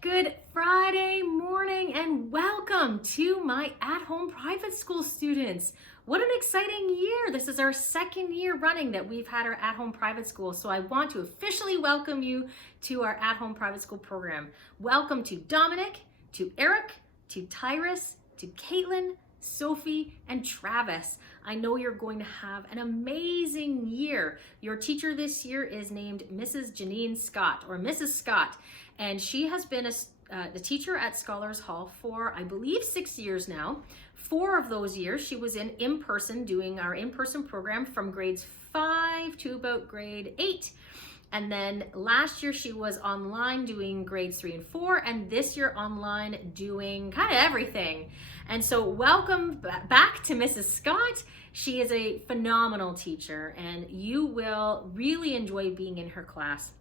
Good Friday morning and welcome to my at-home private school students. What an exciting year. This is our second year running that we've had our at-home private school. So I want to officially welcome you to our at-home private school program. Welcome to Dominic, to Eric, to Tyrus, to Caitlin, Sophie, and Travis. I know you're going to have an amazing year. Your teacher this year is named Mrs. Janine Scott, or Mrs. Scott, and she has been a teacher at Scholars Hall for, I believe, 6 years now. 4 of those years she was in person doing our in-person program from grades 5 to about grade 8. And then last year she was online doing grades 3 and 4, and this year online doing kind of everything. And so welcome back to Mrs. Scott. She is a phenomenal teacher and you will really enjoy being in her class.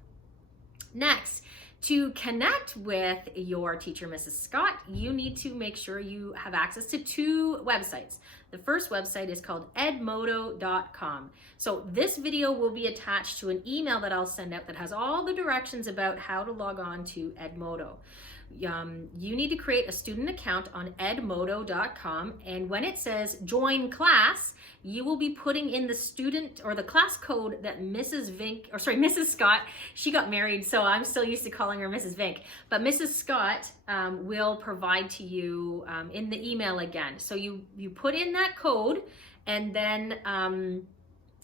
Next, to connect with your teacher, Mrs. Scott, you need to make sure you have access to 2 websites. The first website is called edmodo.com. So this video will be attached to an email that I'll send out that has all the directions about how to log on to Edmodo. You need to create a student account on edmodo.com, and when it says join class, you will be putting in the student or the class code that Mrs. Scott, she got married, so I'm still used to calling her Mrs. Vink, but Mrs. Scott will provide to you in the email again. So you put in that code, and then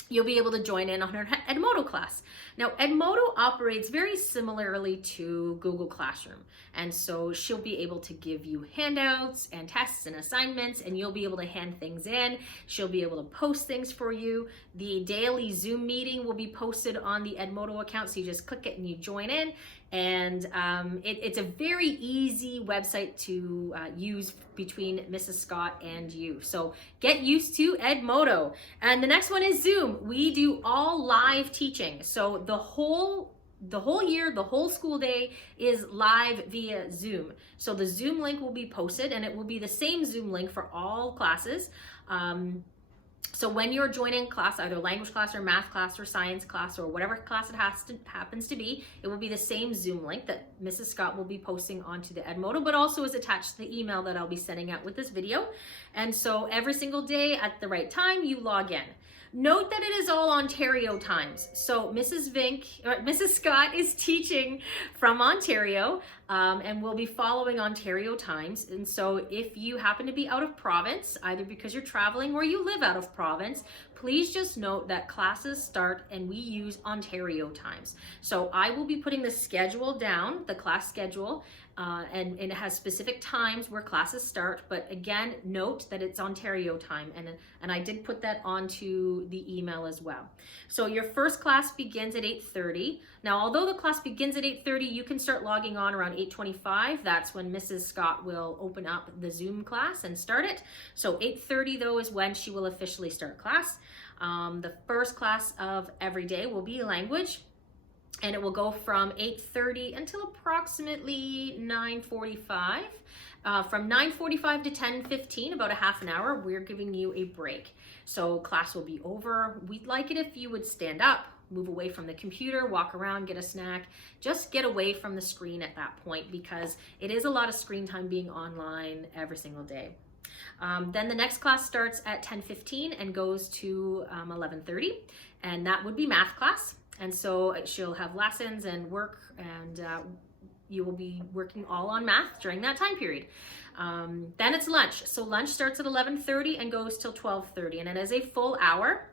you'll be able to join in on her Edmodo class. Now, Edmodo operates very similarly to Google Classroom. And so she'll be able to give you handouts and tests and assignments, and you'll be able to hand things in. She'll be able to post things for you. The daily Zoom meeting will be posted on the Edmodo account, so you just click it and you join in. And it's a very easy website to use between Mrs. Scott and you. So get used to Edmodo. And the next one is Zoom. We do all live teaching. So the whole year, the whole school day is live via Zoom. So the Zoom link will be posted, and it will be the same Zoom link for all classes. So when you're joining class, either language class or math class or science class or whatever class it happens to be, it will be the same Zoom link that Mrs. Scott will be posting onto the Edmodo, but also is attached to the email that I'll be sending out with this video. And so every single day at the right time, you log in. Note that it is all Ontario times. So Mrs. Scott is teaching from Ontario and will be following Ontario times. And so if you happen to be out of province, either because you're traveling or you live out of province, please just note that classes start and we use Ontario times. So I will be putting the schedule down, the class schedule, and it has specific times where classes start, but again, note that it's Ontario time, and I did put that onto the email as well. So your first class begins at 8:30. Now, although the class begins at 8:30, you can start logging on around 8:25. That's when Mrs. Scott will open up the Zoom class and start it. So 8:30 though is when she will officially start class. The first class of every day will be language. And it will go from 8:30 until approximately 9:45. From 9:45 to 10:15, about a half an hour, we're giving you a break. So class will be over. We'd like it if you would stand up, move away from the computer, walk around, get a snack. Just get away from the screen at that point, because it is a lot of screen time being online every single day. Then the next class starts at 10:15 and goes to 11:30, and that would be math class. And so she'll have lessons and work, and you will be working all on math during that time period. Then it's lunch. So lunch starts at 11:30 and goes till 12:30, and it is a full hour.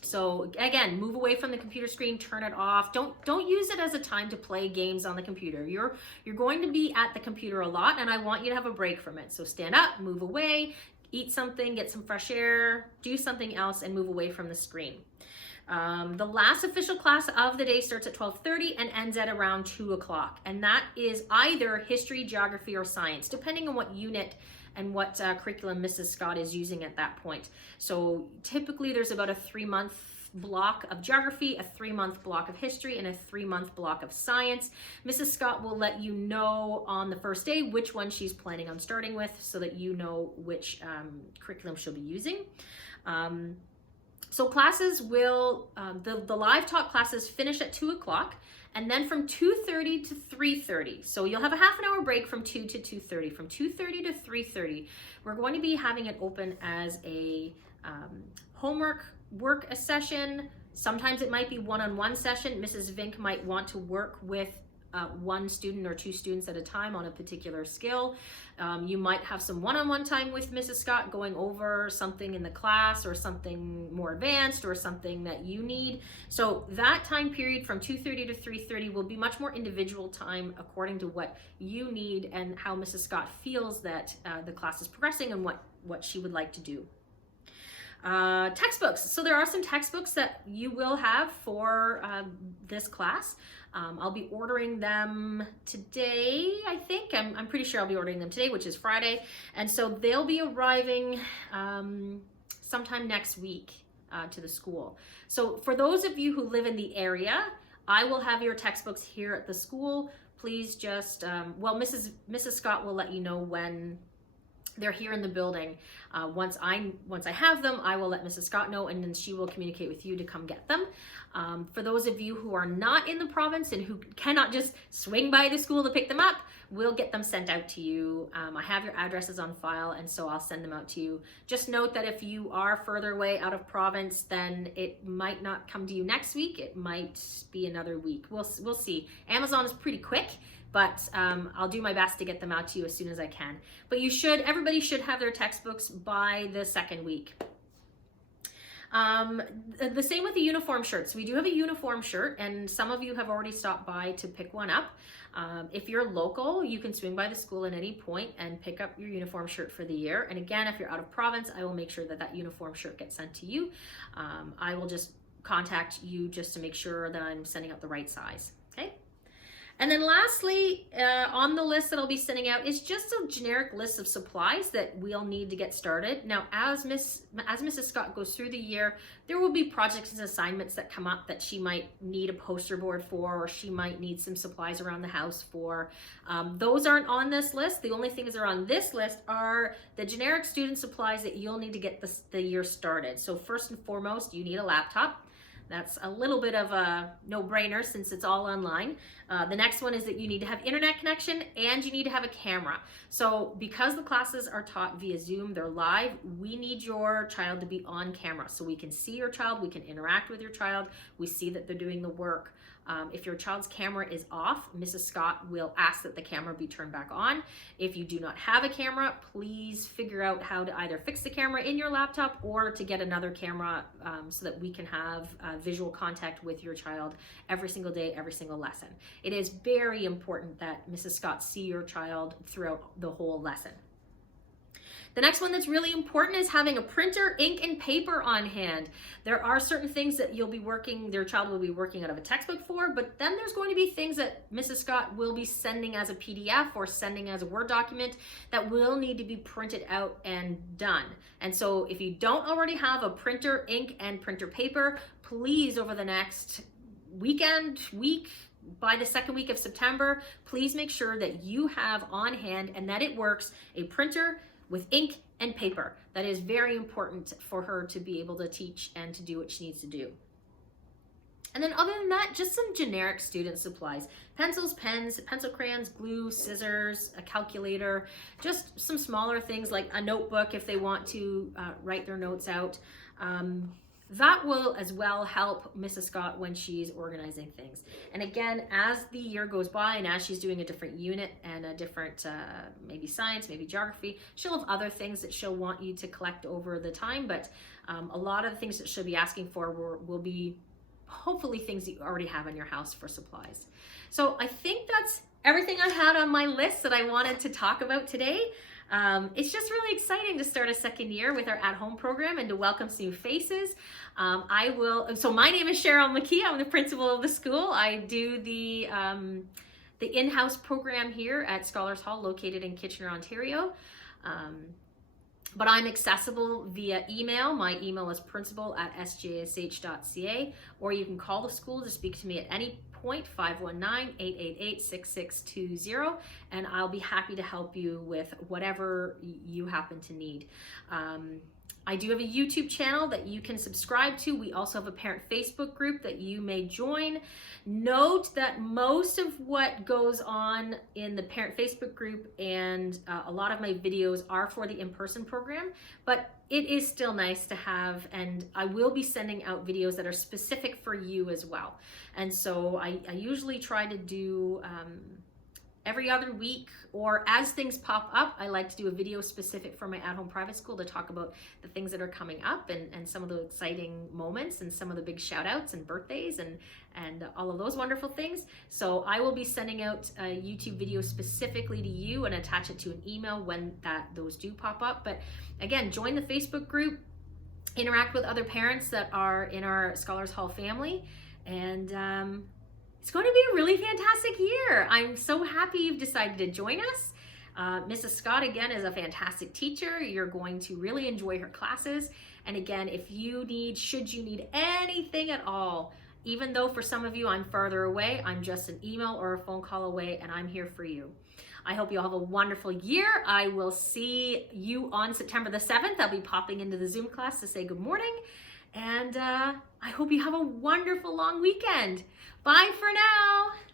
So again, move away from the computer screen, turn it off. Don't use it as a time to play games on the computer. You're going to be at the computer a lot, and I want you to have a break from it. So stand up, move away, eat something, get some fresh air, do something else, and move away from the screen. The last official class of the day starts at 12:30 and ends at around 2 o'clock. And that is either history, geography, or science, depending on what unit and what curriculum Mrs. Scott is using at that point. So typically there's about a 3-month block of geography, a 3-month block of history, and a 3-month block of science. Mrs. Scott will let you know on the first day which one she's planning on starting with, so that you know which curriculum she'll be using. So classes will, the live talk classes finish at 2 o'clock, and then from 2:30 to 3:30. So you'll have a half an hour break from 2 to 2:30. From 2:30 to 3:30, we're going to be having it open as a homework work a session. Sometimes it might be one-on-one session. Mrs. Vink might want to work with one student or two students at a time on a particular skill. You might have some one-on-one time with Mrs. Scott going over something in the class or something more advanced or something that you need. So that time period from 2:30 to 3:30 will be much more individual time according to what you need and how Mrs. Scott feels that the class is progressing and what she would like to do. Textbooks. So there are some textbooks that you will have for this class. I'll be ordering them today, I think. I'm pretty sure I'll be ordering them today, which is Friday. And so they'll be arriving sometime next week to the school. So for those of you who live in the area, I will have your textbooks here at the school. Please just, well, Mrs. Scott will let you know when they're here in the building. Once I have them, I will let Mrs. Scott know, and then she will communicate with you to come get them. For those of you who are not in the province and who cannot just swing by the school to pick them up, we'll get them sent out to you. I have your addresses on file, and so I'll send them out to you. Just note that if you are further away out of province, then it might not come to you next week. It might be another week. We'll see. Amazon is pretty quick, but I'll do my best to get them out to you as soon as I can. But everybody should have their textbooks by the second week. The same with the uniform shirts. We do have a uniform shirt, and some of you have already stopped by to pick one up. If you're local, you can swing by the school at any point and pick up your uniform shirt for the year. And again, if you're out of province, I will make sure that uniform shirt gets sent to you. I will just contact you just to make sure that I'm sending out the right size, okay? And then lastly, on the list that I'll be sending out is just a generic list of supplies that we'll need to get started. Now, as Mrs. Scott goes through the year, there will be projects and assignments that come up that she might need a poster board for, or she might need some supplies around the house for. Those aren't on this list. The only things that are on this list are the generic student supplies that you'll need to get the year started. So first and foremost, you need a laptop. That's a little bit of a no-brainer since it's all online. The next one is that you need to have internet connection and you need to have a camera. So because the classes are taught via Zoom, they're live, we need your child to be on camera so we can see your child, we can interact with your child, we see that they're doing the work. If your child's camera is off, Mrs. Scott will ask that the camera be turned back on. If you do not have a camera, please figure out how to either fix the camera in your laptop or to get another camera so that we can have visual contact with your child every single day, every single lesson. It is very important that Mrs. Scott see your child throughout the whole lesson. The next one that's really important is having a printer, ink, and paper on hand. There are certain things that their child will be working out of a textbook for, but then there's going to be things that Mrs. Scott will be sending as a PDF or sending as a Word document that will need to be printed out and done. And so if you don't already have a printer, ink, and printer paper, please over the next week, by the second week of September, please make sure that you have on hand and that it works a printer with ink and paper. That is very important for her to be able to teach and to do what she needs to do. And then other than that, just some generic student supplies. Pencils, pens, pencil crayons, glue, scissors, a calculator, just some smaller things like a notebook if they want to write their notes out. That will as well help Mrs. Scott when she's organizing things. And again, as the year goes by and as she's doing a different unit and a different, maybe science, maybe geography, she'll have other things that she'll want you to collect over the time, but a lot of the things that she'll be asking for will be hopefully things that you already have in your house for supplies. So I think that's everything I had on my list that I wanted to talk about today. It's just really exciting to start a second year with our at-home program and to welcome some new faces. So my name is Cheryl McKee. I'm the principal of the school. I do the in-house program here at Scholars Hall located in Kitchener, Ontario. But I'm accessible via email. My email is principal@sjsh.ca, or you can call the school to speak to me at any point, 519-888-6620, and I'll be happy to help you with whatever you happen to need. I do have a YouTube channel that you can subscribe to. We also have a parent Facebook group that you may join. Note that most of what goes on in the parent Facebook group and a lot of my videos are for the in-person program, but it is still nice to have, and I will be sending out videos that are specific for you as well. And so I usually try to do every other week, or as things pop up, I like to do a video specific for my at-home private school to talk about the things that are coming up and some of the exciting moments and some of the big shout outs and birthdays and all of those wonderful things. So I will be sending out a YouTube video specifically to you and attach it to an email when those do pop up. But again, join the Facebook group, interact with other parents that are in our Scholars Hall family, and it's going to be a really fantastic year. I'm so happy you've decided to join us. Mrs. Scott, again, is a fantastic teacher. You're going to really enjoy her classes. And again, should you need anything at all, even though for some of you I'm farther away, I'm just an email or a phone call away, and I'm here for you. I hope you all have a wonderful year. I will see you on September the 7th. I'll be popping into the Zoom class to say good morning. And I hope you have a wonderful long weekend. Bye for now.